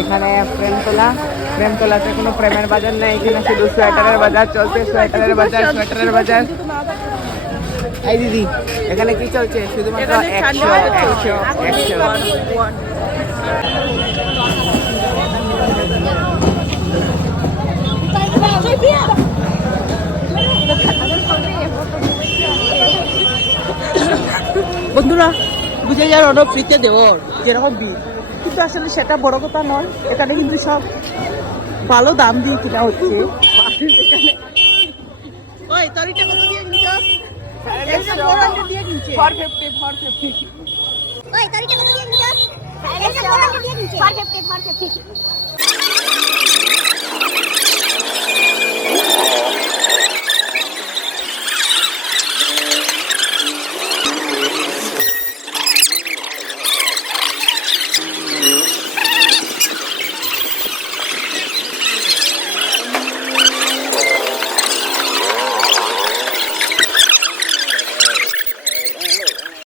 এখানে প্রেমতলাতে কোনো প্রেমের বাজার নেই, এখানে শুধু সোয়েটারের বাজার চলছে। সোয়েটারের বাজার। এই দিদি, এখানে কি চলছে? শুধুমাত্র 100। বন্ধুরা বুঝে যাওয়ার অনেক ফ্রিতে দেওয়ার যেরকম বিল, কিন্তু আসলে সেটা বড় কথা নয়। এখানে কিন্তু সব ভালো দাম দিয়ে কিনা হচ্ছে। ওই তরিটা কত দিয়ে কিনছো? 450 দিয়ে কিনছে। 450 ওই তরিটা কত দিয়ে কিনছো? 450 দিয়ে কিনছে। 450